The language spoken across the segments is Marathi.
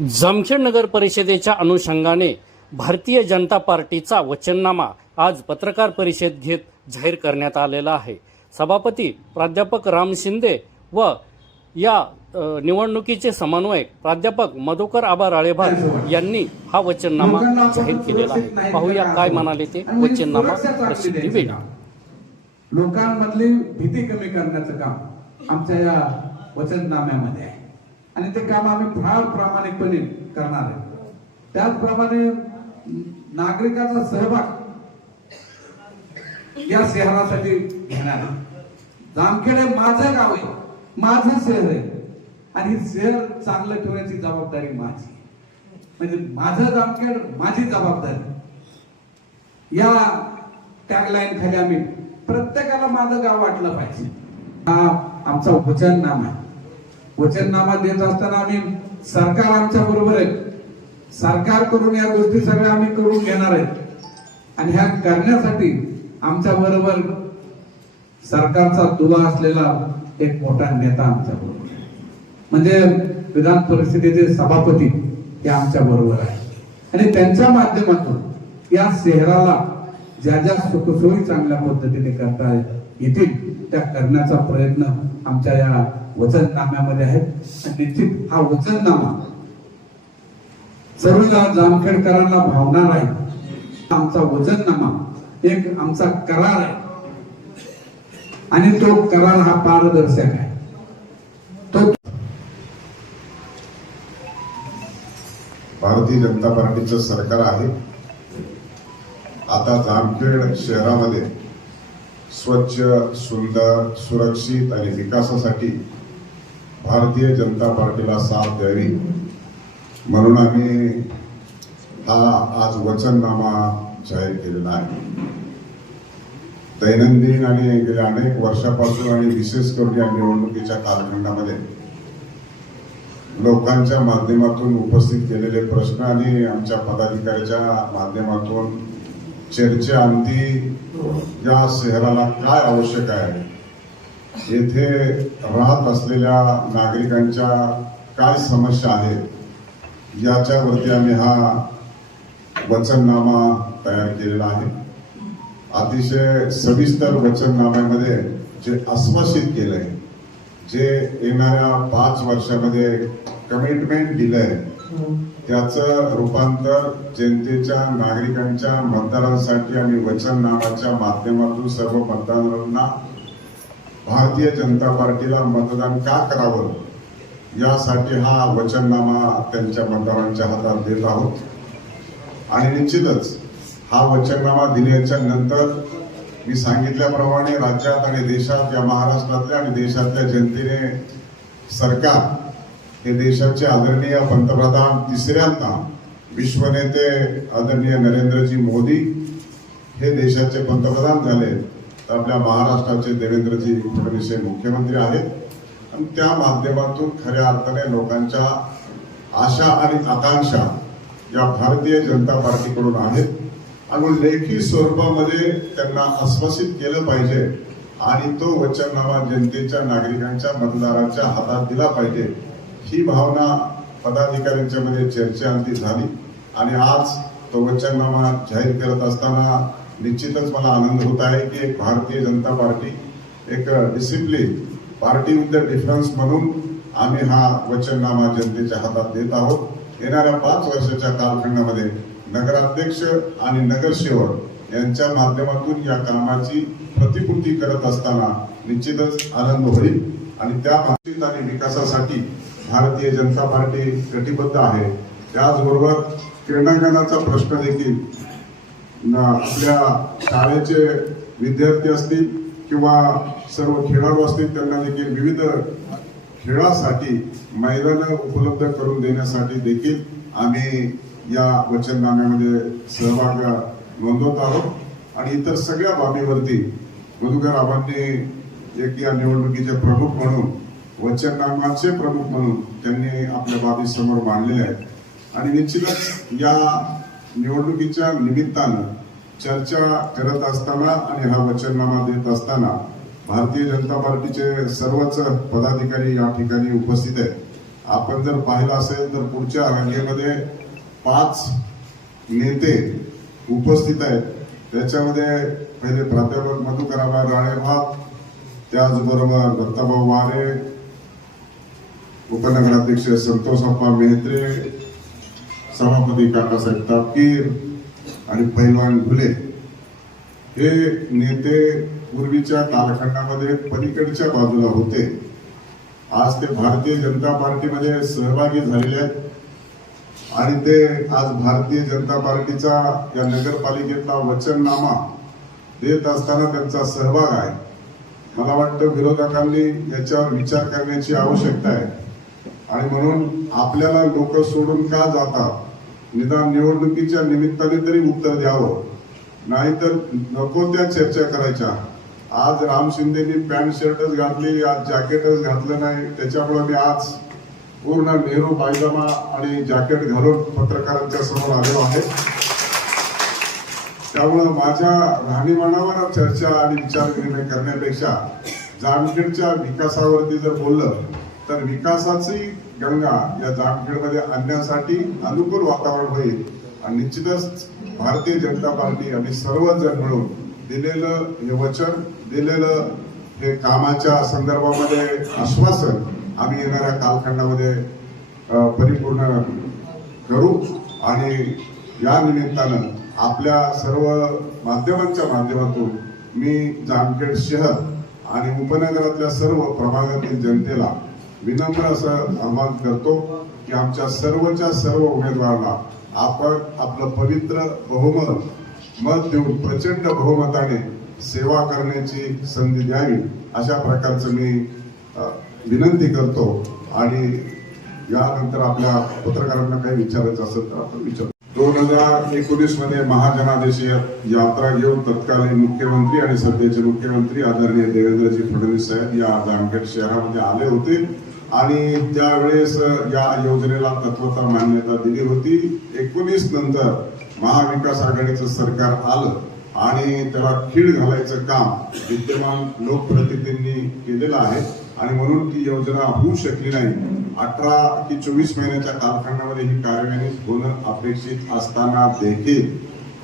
जामखेड नगर परिषदेच्या अनुषंगाने भारतीय जनता पार्टीचा वचननामा आज पत्रकार परिषद घेत जाहीर करण्यात आलेला आहे। सभापती प्राध्यापक राम शिंदे व या निवडणुकीचे समन्वयक प्राध्यापक मधुकर आबा राळेभार यांनी हा वचननामा जाहीर केलेला आहे। पाहूया काय म्हणाले ते वचननामा प्रसिद्धीवेळी। लोकांमधली भीती कमी करण्याचं काम आमच्या या वचननाम्यामध्ये आहे आणि ते काम आम्ही फार प्रामाणिकपणे करणार आहे। त्याचप्रमाणे नागरिकांचा सहभाग या शहरासाठी घेणार आहे। जामखेड हे माझं गाव आहे, माझं शहर आहे आणि हे शहर चांगलं ठेवण्याची जबाबदारी माझी, म्हणजे माझं जामखेड माझी जबाबदारी। या टॅगलाईन खाली आम्ही प्रत्येकाला माझं गाव वाटलं पाहिजे। हा आमचा वचननामा आहे। वचननामा देत असताना आम्ही सरकार आमच्या बरोबर आहे, सरकार करून या गोष्टी सगळ्या आम्ही करून घेणार आहेत आणि ह्या करण्यासाठी आमच्या बरोबर सरकारचा दुवा असलेला एक मोठा नेता आमच्या बरोबर आहे, म्हणजे विधान परिषदेचे सभापती हे आमच्या बरोबर आहे आणि त्यांच्या माध्यमातून या शहराला ज्या ज्या सुखसोयी चांगल्या पद्धतीने करता येतील त्या करण्याचा प्रयत्न आमच्या या वचननाम्यामध्ये आहे। आणि निश्चित हा वचननामा सर्व जामखेडकरांना भावणार आहे। आमचा वचननामा एक आमचा करार आहे आणि तो करार हा पारदर्शक आहे। तो भारतीय जनता पार्टीचं सरकार आहे। आता जामखेड शहरामध्ये स्वच्छ, सुंदर, सुरक्षित आणि विकासासाठी भारतीय जनता पार्टीला साथ द्यावी म्हणून आम्ही हा आज वचननामा जाहीर केलेला आहे। दैनंदिन आणि गेल्या अनेक वर्षापासून आणि विशेष करून या निवडणुकीच्या कालखंडामध्ये लोकांच्या माध्यमातून उपस्थित केलेले प्रश्न आणि आमच्या पदाधिकाऱ्याच्या माध्यमातून चर्चेअंती या शहराला काय आवश्यक आहे, येथे राहत असलेल्या नागरिकांच्या काय समस्या आहेत, याच्यावरती आम्ही हा वचननामा तयार केलेला आहे। अतिशय सविस्तर वचननाम्यामध्ये जे आश्वासित केलंय, जे येणाऱ्या 5 वर्षामध्ये कमिटमेंट दिलंय, त्याचं रूपांतर जनतेच्या नागरिकांच्या मतदारांसाठी आम्ही वचननामाच्या माध्यमातून सर्व मतदारांना भारतीय जनता पार्टीला मतदान का करावं यासाठी हा वचननामा त्यांच्या मतदारांच्या हातात देत आहोत। आणि निश्चितच हा वचननामा दिल्याच्या नंतर मी सांगितल्याप्रमाणे राज्यात आणि देशात, या महाराष्ट्रातल्या आणि देशातल्या जनतेने सरकार हे देशाचे आदरणीय पंतप्रधान, तिसऱ्यांदा विश्वनेते आदरणीय नरेंद्रजी मोदी हे देशाचे पंतप्रधान झाले, तर आपल्या महाराष्ट्राचे देवेंद्रजी फडणवीस हे मुख्यमंत्री आहेत आणि त्या माध्यमातून खऱ्या अर्थाने लोकांच्या आशा आणि आकांक्षा या भारतीय जनता पार्टीकडून आहेत आणि लेखी स्वरूपामध्ये त्यांना आश्वासित केलं पाहिजे आणि तो वचननामा जनतेच्या, नागरिकांच्या, मतदारांच्या हातात दिला पाहिजे, ही भावना पदाधिकाऱ्यांच्या मध्ये चर्चेअंती झाली आणि आज तो वचननामा जाहीर करत असताना निश्चितच मला आनंद होत आहे की एक भारतीय जनता पार्टी, एक discipline party with the difference म्हणून आम्ही हा वचननामा जनतेच्या हातात देत आहोत। येणाऱ्या 5 वर्षाच्या कालखंडामध्ये नगराध्यक्ष आणि नगरसेवक यांच्या माध्यमातून या कामाची प्रतिपूर्ती करत असताना निश्चितच आनंद होईल आणि त्या मानसिक आणि विकासासाठी भारतीय जनता पार्टी कटिबद्ध आहे। त्याचबरोबर क्रीडांगणाचा प्रश्न देखील, आपल्या शाळेचे विद्यार्थी असतील किंवा सर्व खेळाडू असतील, त्यांना देखील विविध खेळासाठी मैदान उपलब्ध करून देण्यासाठी देखील आम्ही या वचननाम्यामध्ये सहभाग नोंदवत आहोत। आणि इतर सगळ्या बाबीवरती मधुकर आबांनी एक या निवडणुकीचे प्रमुख म्हणून, वचननामाचे प्रमुख म्हणून त्यांनी आपल्या बाबी समोर मांडलेल्या आहेत आणि निश्चितच या निवडणुकीच्या निमित्तानं चर्चा करत असताना आणि हा वचननामा देत असताना भारतीय जनता पार्टीचे सर्वच पदाधिकारी या ठिकाणी उपस्थित आहेत आपण जर पाहिलं असेल तर पुढच्या रांगेमध्ये 5 नेते उपस्थित आहेत. त्याच्यामध्ये पहिले प्राध्यापक मधुकरराव राळेभाग, त्याचबरोबर दत्ताभाऊ वारे, उपनगराध्यक्ष संतोषप्पा मेहत्रे, सभापती काकासाहेब तापकीर आणि पैलवान घुले हे नेते पूर्वीच्या कालखंडामध्ये पलीकडच्या बाजूला होते. आज ते भारतीय जनता पार्टीमध्ये सहभागी झालेले आहेत आणि ते आज भारतीय जनता पार्टीचा या नगरपालिकेतला वचननामा देत असताना त्यांचा सहभाग आहे. मला वाटतं विरोधकांनी याच्यावर विचार करण्याची आवश्यकता आहे आणि म्हणून आपल्याला लोक सोडून का जातात, निदान निवडणुकीच्या निमित्ताने तरी उत्तर द्यावं, नाहीतर नको त्या चर्चा करायच्या. आज राम शिंदेनी पॅन्ट शर्टच घातली, आज जॅकेटच घातलं नाही, त्याच्यामुळे मी आज पूर्ण नेहरू पायजामा आणि जॅकेट घालून पत्रकारांच्या समोर आलेलो आहे. त्यामुळं माझ्या राहणीमानावर चर्चा आणि विचार विनिमय करण्यापेक्षा जामखेडच्या विकासावरती जर बोललं तर विकासाची गंगा या जामखेडमध्ये आणण्यासाठी अनुकूल वातावरण होईल आणि निश्चितच भारतीय जनता पार्टी आम्ही सर्वजण मिळून दिलेलं हे वचन, दिलेलं हे कामाच्या संदर्भामध्ये आश्वासन आम्ही येणाऱ्या कालखंडामध्ये परिपूर्ण करू. आणि या निमित्तानं आपल्या सर्व माध्यमांच्या माध्यमातून मी जामखेड शहर आणि उपनगरातल्या सर्व प्रभागातील जनतेला विनम्र असं आवाहन करतो की आमच्या सर्वच्या सर्व उमेदवारांना आपण आपलं पवित्र बहुमत मत देऊन प्रचंड बहुमताने सेवा करण्याची संधी द्यावी, अशा प्रकारचं मी विनंती करतो. आणि यानंतर आपल्या पत्रकारांना काही विचारायचं असेल तर आपण विचारू. 2019 मध्ये महाजनादेश यात्रा घेऊन तत्कालीन मुख्यमंत्री आणि सध्याचे मुख्यमंत्री आदरणीय देवेंद्रजी फडणवीस साहेब या जामखेड शहरामध्ये आले होते आणि त्यावेळेस या योजनेला तत्वतः मान्यता दिली होती. 19 नंतर महाविकास आघाडीचं सरकार आलं आणि त्याला खीळ घालायचं काम विद्यमान लोकप्रतिनिधींनी केलेलं आहे आणि म्हणून ती योजना होऊ शकली नाही. 18 की 24 महिन्याच्या कालखंडामध्ये ही कार्यान्वित होणं अपेक्षित असताना देखील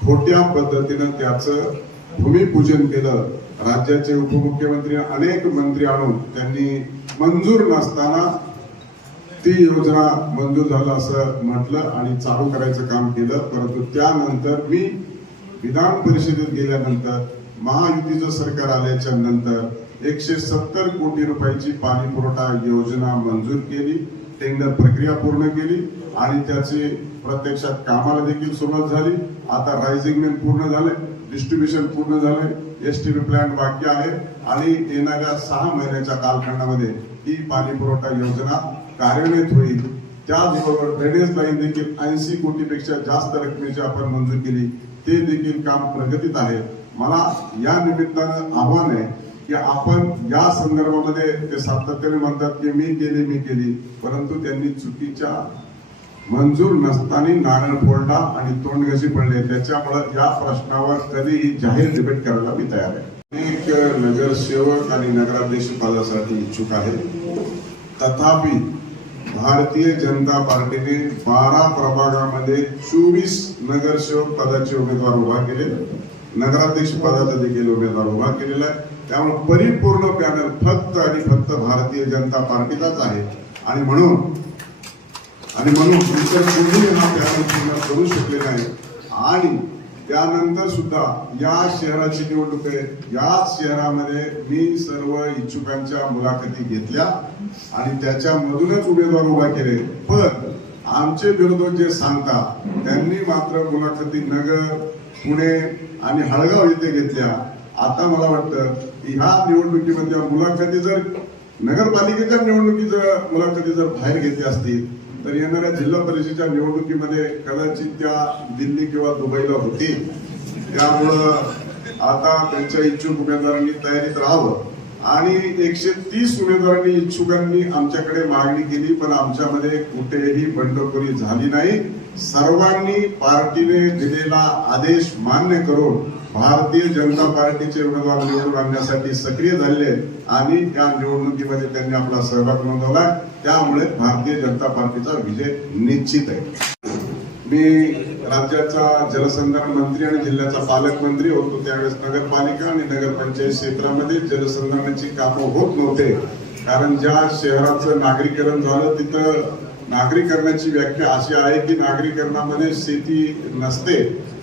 खोट्या पद्धतीनं त्याचं भूमिपूजन केलं. राज्याचे उपमुख्यमंत्री अनेक मंत्री आणून त्यांनी मंजूर नसताना ती योजना मंजूर झालं असं म्हटलं आणि चालू करायचं काम केलं. परंतु त्यानंतर मी विधान परिषदेत गेल्यानंतर महायुतीचं सरकार आल्याच्या नंतर 170 कोटी रुपयाची पाणी पुरवठा योजना मंजूर केली, टेंडर प्रक्रिया पूर्ण केली आणि त्याची प्रत्यक्षात कामाला देखील सुरुवात झाली. आता रायझिंग मेन पूर्ण झाले, डिस्ट्रीब्युशन पूर्ण झाले, एसटीपी प्लांट बाकी आहे आणि येणाऱ्या 6 महिन्याच्या कालखंडामध्ये ही पाणी पुरवठा योजना कार्यान्वित होईल. त्याचबरोबर ड्रेनेज लाईन देखील 80 कोटीपेक्षा जास्त रकमेची आपण मंजूर केली, ते देखील काम प्रगतीत आहे. मला या निमित्तानं आव्हान आहे की आपण या संदर्भामध्ये ते सातत्याने म्हणतात की मी केली, परंतु त्यांनी चुकीच्या मंजूर नसताना नारळ फोडला आणि तोंडघशी पडले. त्याच्यामुळे या प्रश्नावर कधीही जाहीर डिबेट करायला मी तयार आहे. अनेक नगरसेवक आणि नगराध्यक्ष पदासाठी इच्छुक आहे. तथापि भारतीय जनता पार्टीने 12 प्रभागामध्ये 24 नगरसेवक पदाचे उमेदवार उभा केले, नगराध्यक्ष पदाचा देखील उमेदवार उभा केलेला आहे. त्यामुळे परिपूर्ण पॅनल फक्त आणि फक्त भारतीय जनता पार्टीचाच आहे आणि म्हणून इतर कोणीही हा पॅनल पूर्ण करू शकले नाही. आणि त्यानंतर सुद्धा या शहराची निवडणूक आहे. या शहरामध्ये मी सर्व इच्छुकांच्या मुलाखती घेतल्या आणि त्याच्यामधूनच उमेदवार उभा केले. पण आमचे विरोधक जे सांगतात त्यांनी मात्र मुलाखती नगर, पुणे आणि हळगाव येथे घेतल्या. आता मला वाटतं की ह्या निवडणुकीमध्ये मुलाखती जर नगरपालिकेच्या मुलाखती जर बाहेर घेतल्या असतील तर येणाऱ्या जिल्हा परिषदेच्या निवडणुकीमध्ये कदाचित त्या दिल्ली किंवा दुबईला होतील. त्यामुळं आता त्यांच्या इच्छुक उमेदवारांनी तयारीत राहावं. आणि 130 उमेदवारांनी इच्छुकांनी आमच्याकडे मागणी केली, पण आमच्यामध्ये कुठेही बंडखोरी झाली नाही. सर्वांनी पार्टीने दिलेला आदेश मान्य करून भारतीय जनता पार्टीचे उमेदवार निवडून आणण्यासाठी सक्रिय झाले आणि त्या निवडणुकीमध्ये त्यांनी आपला सहभाग नोंदवला. त्यामुळे भारतीय जनता पार्टीचा विजय निश्चित आहे. मी राज्याचा जलसंधारण मंत्री आणि जिल्ह्याचा पालकमंत्री होतो त्यावेळेस नगरपालिका आणि नगरपंचायत क्षेत्रामध्ये जलसंधारणाची कामं होत नव्हते. कारण ज्या शहराचं नागरीकरण झालं तिथं नागरीकरणाची व्याख्या अशी आहे की नागरीकरणामध्ये शेती नसते,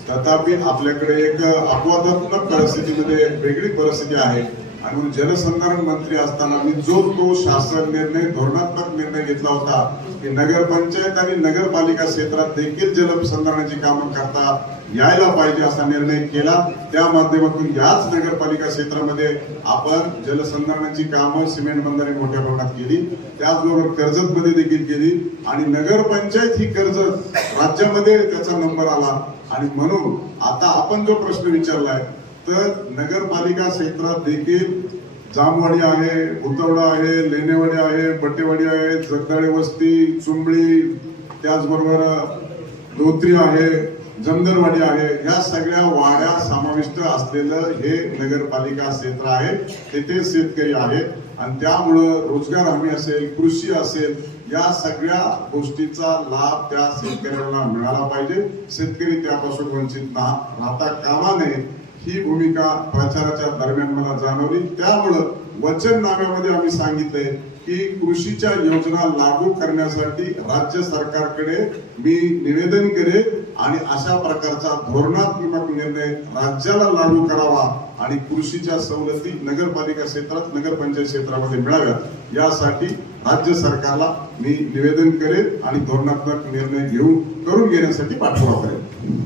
तथापि आपल्याकडे एक अपवादात्मक परिस्थितीमध्ये वेगळी परिस्थिती आहे. आणि म्हणून जलसंधारण मंत्री असताना मी तो शासन निर्णय धोरणात्मक निर्णय घेतला होता की नगरपंचायत आणि नगरपालिका क्षेत्रात देखील जलसंधारणाची कामं करता यायला पाहिजे असा निर्णय केला. त्या माध्यमातून याच नगरपालिका क्षेत्रामध्ये आपण जलसंधारणाची कामं सिमेंट बंधारे मोठ्या प्रमाणात केली. त्याचबरोबर कर्जत मध्ये देखील केली आणि नगरपंचायत ही कर्जत राज्यामध्ये त्याचा नंबर आला. आणि म्हणून आता आपण जो प्रश्न विचारलाय तर नगरपालिका क्षेत्रात देखील जामवाडी आहे, भुतवडा आहे, लेणेवाडी आहे, बट्टेवाडी आहे, जगदाळे वस्ती, चुंबळी, त्याचबरोबर धोत्री आहे, जमदरवाडी आहे, या सगळ्या वाड्या समाविष्ट असलेलं हे नगरपालिका क्षेत्र आहे. तेथे शेतकरी आहेत आणि त्यामुळं रोजगार हमी असेल, कृषी असेल, या सगळ्या गोष्टीचा लाभ त्या शेतकऱ्यांना मिळाला पाहिजे. शेतकरी त्यापासून वंचित राहता कामा नये ही भूमिका प्रचाराच्या दरम्यान मला जाणवली. त्यामुळं वचननाम्यामध्ये आम्ही सांगितलंय की कृषीच्या योजना लागू करण्यासाठी राज्य सरकारकडे मी निवेदन करेन आणि अशा प्रकारचा धोरणात्मक निर्णय राज्याला लागू करावा आणि कृषीच्या सवलती नगरपालिका क्षेत्रात, नगरपंचायत क्षेत्रामध्ये मिळाव्यात यासाठी राज्य सरकारला मी निवेदन करेन आणि धोरणात्मक निर्णय करून घेण्यासाठी पाठपुरावा करेन.